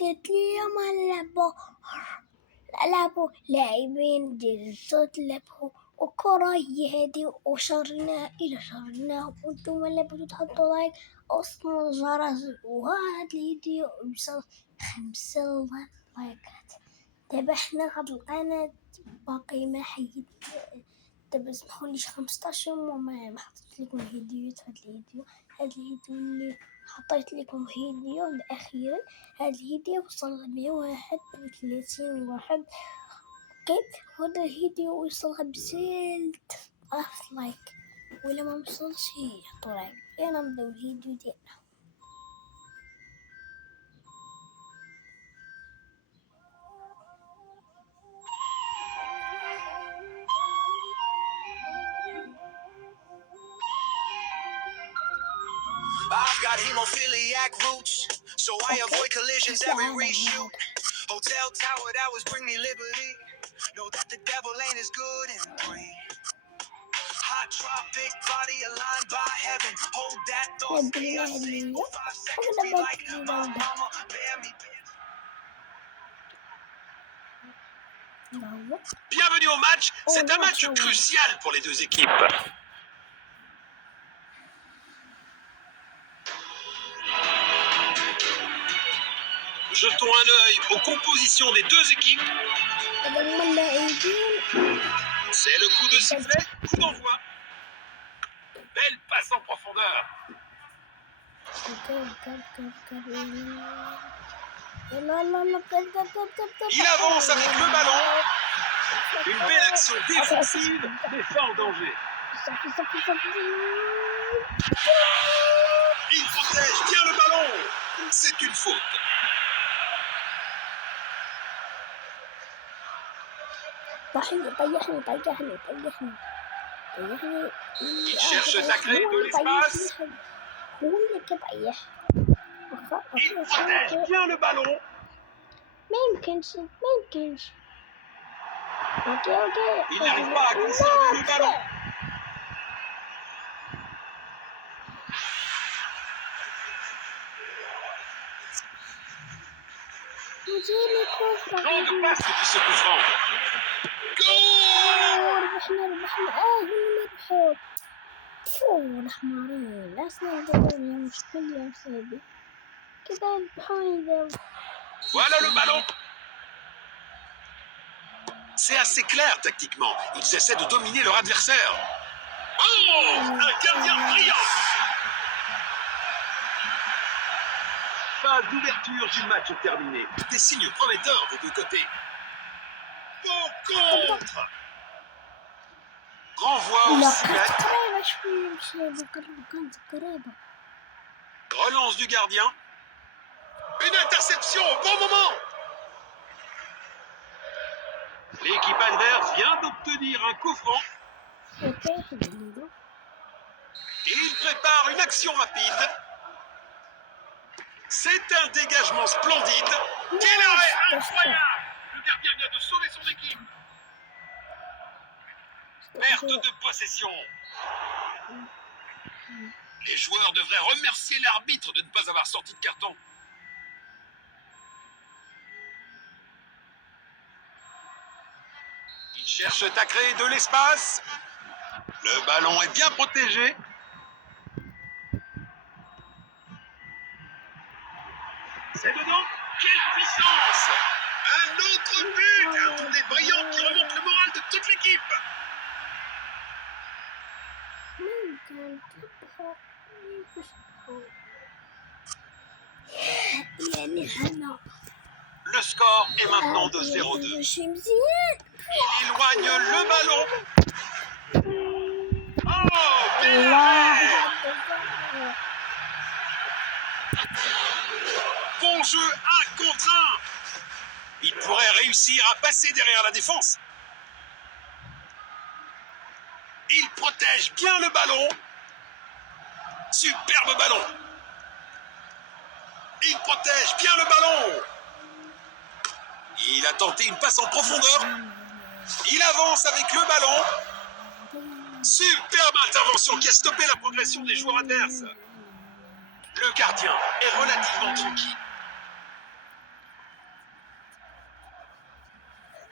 قلت لي يوم لعبوا لاعبين جلسات لعبوا وكرة يهدي وشرنا إلى شرنا وانتم لعبوا تحطوا لايك أصلا جرس وهذا الفيديو وصل 5 لايكات. دابا حنا هاد القناة باقي ما حيد دابا سمحوليش 15 يوم ما حطيت لكم فيديوهات في هاد الفيديو اللي حطيت لكم فيديو الاخير. هاد الفيديو وصل 131 واحد وهذا الفيديو وصل 5000 لايك ولا ما وصلش حطوا لايك. يلا نبداو الفيديو ديالنا. I've got hemophiliac roots, so I avoid collisions every reshoot. Hotel tower that was bring me liberty. Know that the devil ain't as good in green. Hot tropic body aligned by heaven. Hold that thought, stay unstable. 5 seconds be like my mama. Bear me. Bienvenue au match, c'est un match crucial pour les deux équipes. Jetons un œil aux compositions des deux équipes. C'est le coup de sifflet, coup d'envoi. Belle passe en profondeur. Il avance avec le ballon. Une belle action défensive, mais sans danger. Il protège bien le ballon. C'est une faute. Il cherche à créer de l'espace. Il protège bien le ballon. Il n'arrive pas à conserver le ballon. Grande passe depuis ce coup franc. Voilà le ballon. C'est assez clair tactiquement. Ils essaient de dominer leur adversaire. Oh, un gardien brillant. Phase d'ouverture du match terminé. Des signes prometteurs des deux côtés. Bon contre. Renvoi au sifflet. Relance du gardien. Une interception au bon moment. L'équipe adverse vient d'obtenir un coup franc. Il prépare une action rapide. C'est un dégagement splendide. Quel arrêt incroyable! Le gardien vient de sauver son équipe. Perte de possession. Les joueurs devraient remercier l'arbitre de ne pas avoir sorti de carton. Ils cherchent à créer de l'espace. Le ballon est bien protégé. C'est dedans. Quelle puissance! Un autre but! Un tourné brillant qui remonte le moral de toute l'équipe. Le score est maintenant de 0-2. Il éloigne le ballon. Oh, quel arrêt! Bon jeu 1 contre 1. Il pourrait réussir à passer derrière la défense. Il protège bien le ballon. Superbe ballon. Il protège bien le ballon. Il a tenté une passe en profondeur. Il avance avec le ballon. Superbe intervention qui a stoppé la progression des joueurs adverses. Le gardien est relativement tranquille.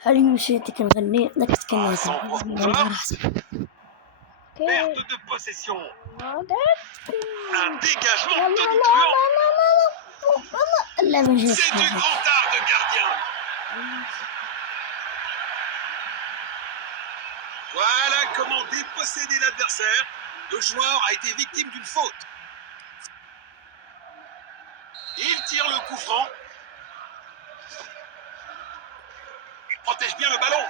هل مشيتي كنغني داك Passe en profondeur. Perte اوكي de possession. ناضت Un dégagement لا لا tonitruant. لا لا ما جاتش C'est du grand art de gardien. Voilà comment déposséder l'adversaire. Le joueur a été victime d'une faute. Il tire le coup franc. Il protège bien le ballon.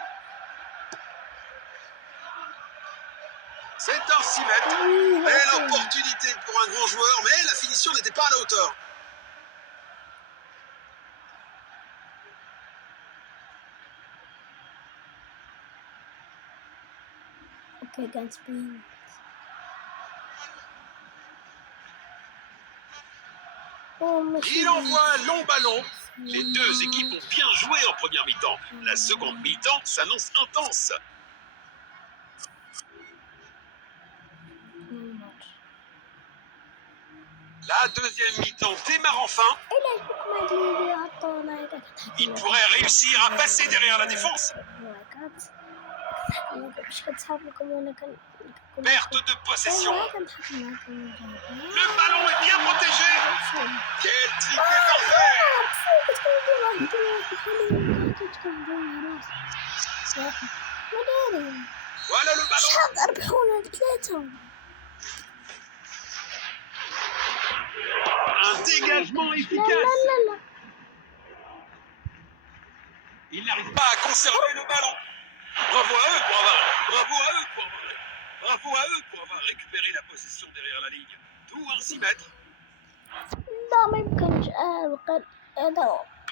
C'est un 6 mètres. Belle opportunité pour un grand joueur, mais la finition n'était pas à la hauteur. اوكي كان سبين Il envoie un long ballon. Les deux équipes ont bien joué en première mi-temps. La seconde mi-temps s'annonce intense. La deuxième mi-temps démarre enfin. Il pourrait réussir à passer derrière la défense. Perte de possession. Le ballon est bien protégé. Quel triplé parfait. Voilà le ballon. Un dégagement efficace. Il n'arrive pas à conserver le ballon. Bravo à eux pour avoir récupéré la possession derrière la ligne. Tout un 6 mètres.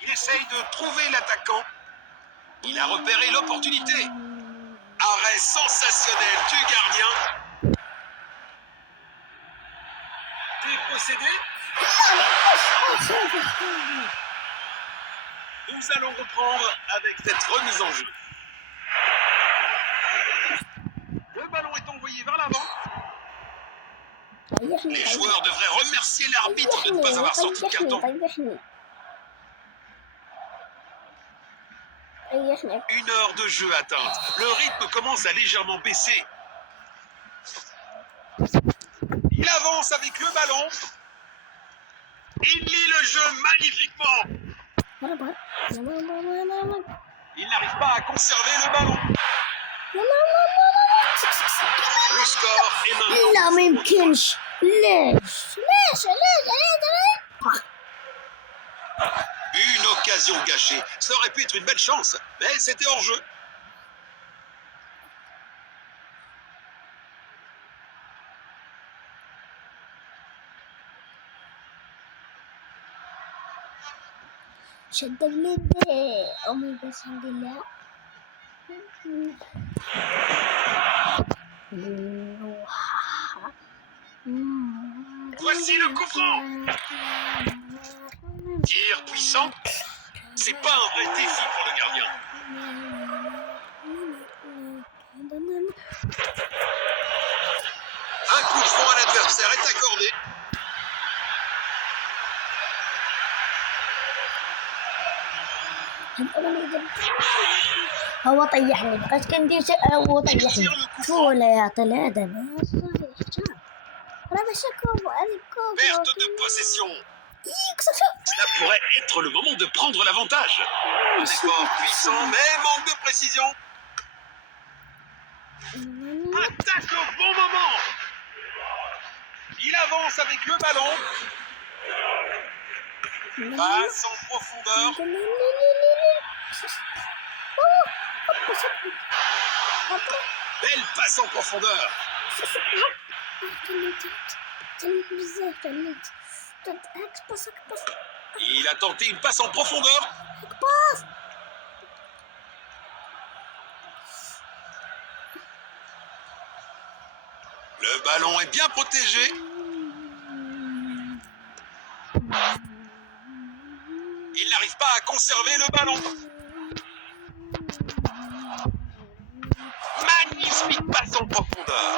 Il essaye de trouver l'attaquant. Il a repéré l'opportunité. Arrêt sensationnel du gardien. Dépossédé. Nous allons reprendre avec cette remise en jeu. Le ballon est envoyé vers l'avant. Les joueurs devraient remercier l'arbitre de ne pas avoir sorti de carton. Une heure de jeu atteinte. Le rythme commence à légèrement baisser. Il avance avec le ballon. Il lit le jeu magnifiquement. Il n'arrive pas à conserver le ballon. Le score est maintenant. لا ما يمكنش ليش Une occasion gâchée. Ça aurait pu être une belle chance, mais c'était hors jeu. شد اليد أمي بس الحمد لله Voici le coup franc. Tir puissant. C'est pas un vrai défi pour le gardien. Un coup de franc à l'adversaire est accordé. هو طيحني بقيت كندير هو طيحني شو ولا يعطي الهدف راه باش كوفو هذيك Perte de possession. Cela pourrait être le moment de prendre l'avantage. Un effort puissant, mais manque de précision. Attaque au bon moment. Il avance avec le ballon. Passe en profondeur. Belle passe en profondeur. Il a tenté une passe en profondeur. Le ballon est bien protégé. Il n'arrive pas à conserver le ballon. Magnifique passe en profondeur.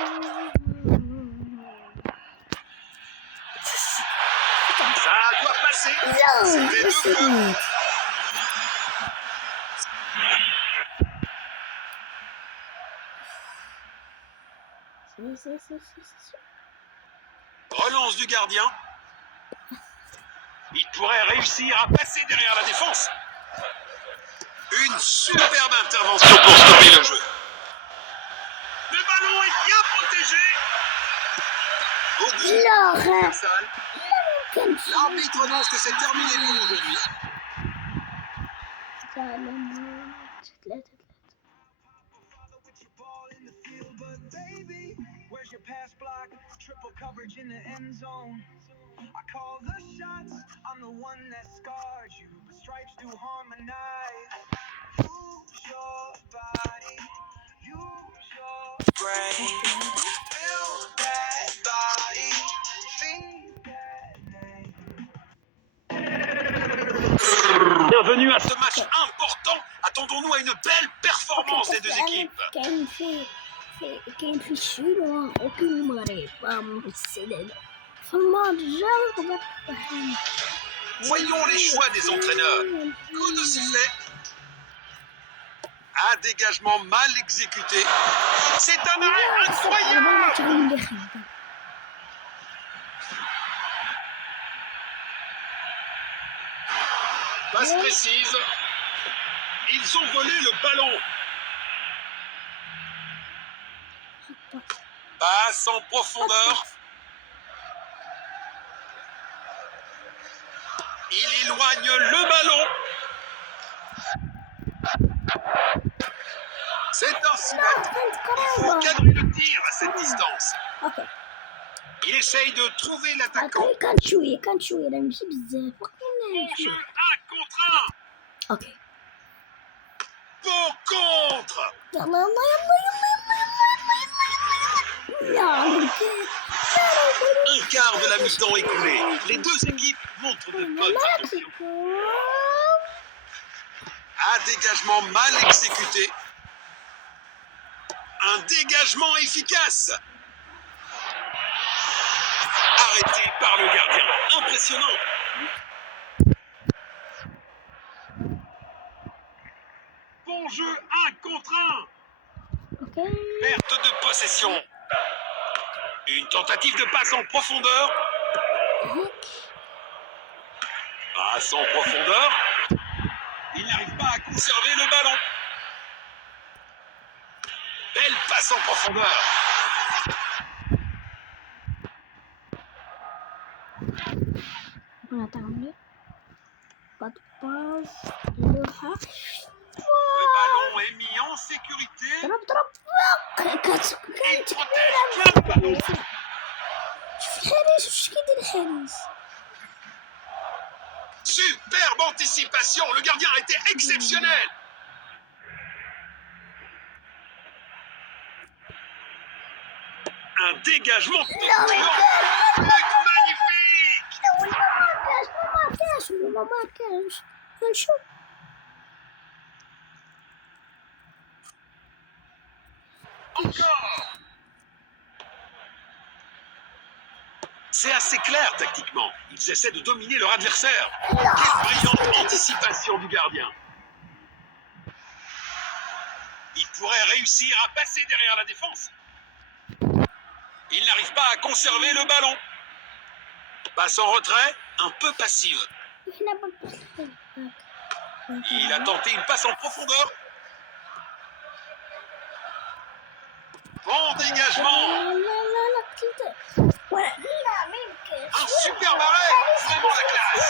Ça doit passer. C'était de feu. Relance du gardien. Il pourrait réussir à passer derrière la défense. Une superbe intervention pour stopper le jeu. Le ballon est bien protégé. Au bout لا de salle, l'arbitre annonce que c'est terminé pour aujourd'hui. Where's your pass block? Triple coverage in the end zone. I call the shots. I'm the one that scarred you, but stripes do harmonize. Use your body, use your brain. Build that body, feed that name. Bienvenue à ce match important. Attendons-nous à une belle performance des deux équipes. كان في شنو وكل مرة السداد فالماتش جاب Voyons les choix des entraîneurs. Coup de sifflet. Un dégagement mal exécuté. C'est un arrêt incroyable. Passe précise. Ils ont volé le ballon. Passe en profondeur. Il éloigne le ballon. C'est un 6 mètres. Il faut cadrer le tir à cette distance. Il essaye de trouver l'attaquant. كان شوية راه ماشي بزاف Jeu 1 contre 1. اوكي Beau contre. يلا Un quart de la mi-temps écoulé. Les deux équipes montrent de bonnes intentions. Un dégagement mal exécuté. Un dégagement efficace. Arrêté par le gardien. Impressionnant. Bon jeu 1 contre 1. Perte de possession. Une tentative de passe en profondeur. Passe en profondeur. Il n'arrive pas à conserver le ballon. Belle passe en profondeur. Le ballon est mis en sécurité. Il protège bien le ballon. Superbe anticipation. Le gardien a été exceptionnel. Un dégagement magnifique. Encore. C'est assez clair tactiquement. Ils essaient de dominer leur adversaire. Quelle brillante anticipation du gardien. Il pourrait réussir à passer derrière la défense. Il n'arrive pas à conserver le ballon. Passe en retrait, un peu passive. Il a tenté une passe en profondeur. Bon dégagement. Un super arrêt. Vraiment la classe.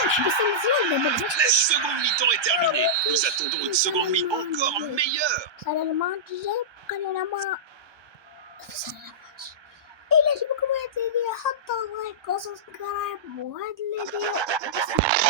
La seconde mi-temps est terminée. Nous attendons une seconde mi-temps encore meilleure. إلا عجبكم هذا الفيديو حطوا لايك وسبسكرايب وهذا الفيديو